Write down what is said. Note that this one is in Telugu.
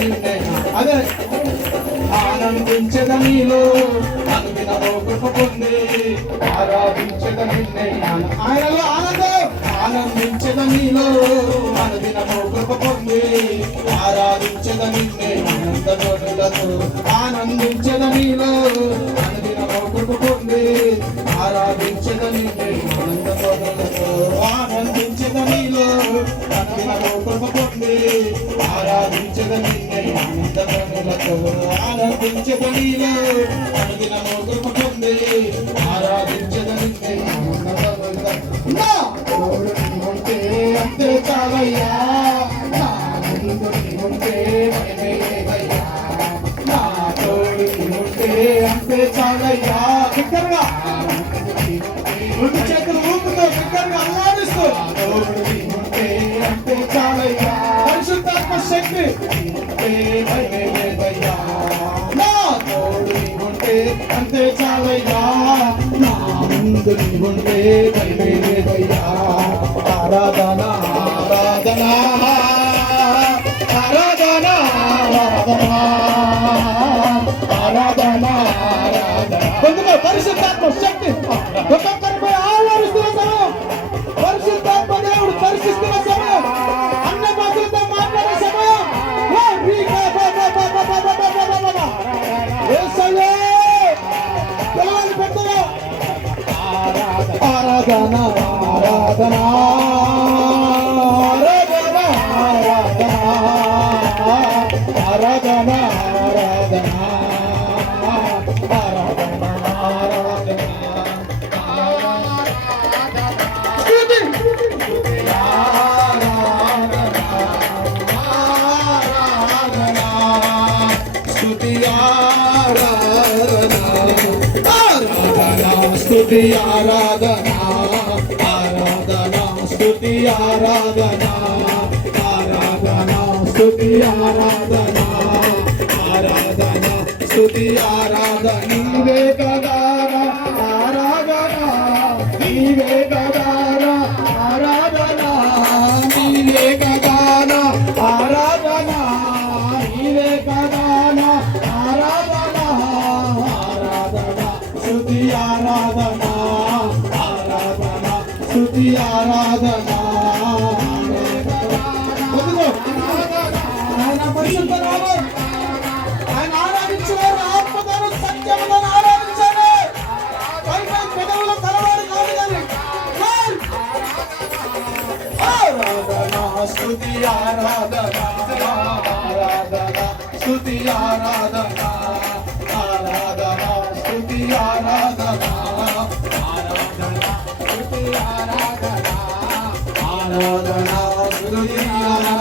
నిన్నే అదే ఆనందించద నీలో అనుదినము కృప పొంది ఆరాధించద నిన్నే ఆయనలో ఆనందం ఆనందించద నీలో అనుదినము కృప పొంది ఆరాధించద నిన్నే ఆనందములతో ఆనందించద నీలో అనుదినము కృప పొంది ఆరాధించద నిన్నే ఆనందములతో ఆనందించద నీలో అనుదినము కృప పొంది ఆరాధించద నిన్నే ఆనందములతో ఆనందించద నీలో అనుదినము కృప పొంది ఆరాధించద నిన్నే ఆనందములతో ఉంటే అంతే చాలయ్యా నా ఉంటే భయమేదయ్యా నా తోడు ఉంటే అంతే చాలయ్యా బిగ్గరగా రెండు చేతులు ఊపుతో బిగ్గరగా అల్లాడిస్తూ తోడు ఉంటే అంతే చాలయ్యా పరిశుద్ధాత్మ శక్తి ఉంటే భయమేదయ్యా నా తోడు ఉంటే అంతే చాలయ్యా నా ముందు ఉంటే భయమేదయ్యా ఆరాధన ఆరాధన ఆరాధన ఆరాధన ఆరాధన పొందుకో పరిశుద్ధాత్మ శక్తి ఒక్కొక్కరిపై ఆవరిస్తున్న సమయం పరిశుద్ధాత్మ దేవుడు పరిశుద్ధుల సమయం అన్న మాటలతో మాట్లాడే సమయం ఆరాధన ఆరాధన ఆరాధన ఆరాధన స్తుతి ఆరాధన ఆరాధన స్తుతి ఆరాధన ఆరాధన స్తుతి ఆరాధన ఆరాధన స్తుతి ఆరాధన నీవే కదా ఆరాధన నీవే కదా ఆరాధన నీవే కదా ఆరాధన నీవే కదా ఆరాధన ఆరాధన స్తుతి ఆరాధన ఆరాధన స్తుతి ఆరాధన ఆయన పరిశుద్ధ నామం ఆయన ఆరాధించేవారు ఆత్మతో సత్యముతో ఆరాధించాలి పైపై పెదవుల తలవారు కాదు కానీ ఆరాధన స్తుతి ఆరాధన ఆరాధన స్తుతి ఆరాధన ఆరాధన స్తుతి ఆరాధన ఆరాధన స్తుతి ఆరాధన ఆరాధన స్తుతి ఆరాధన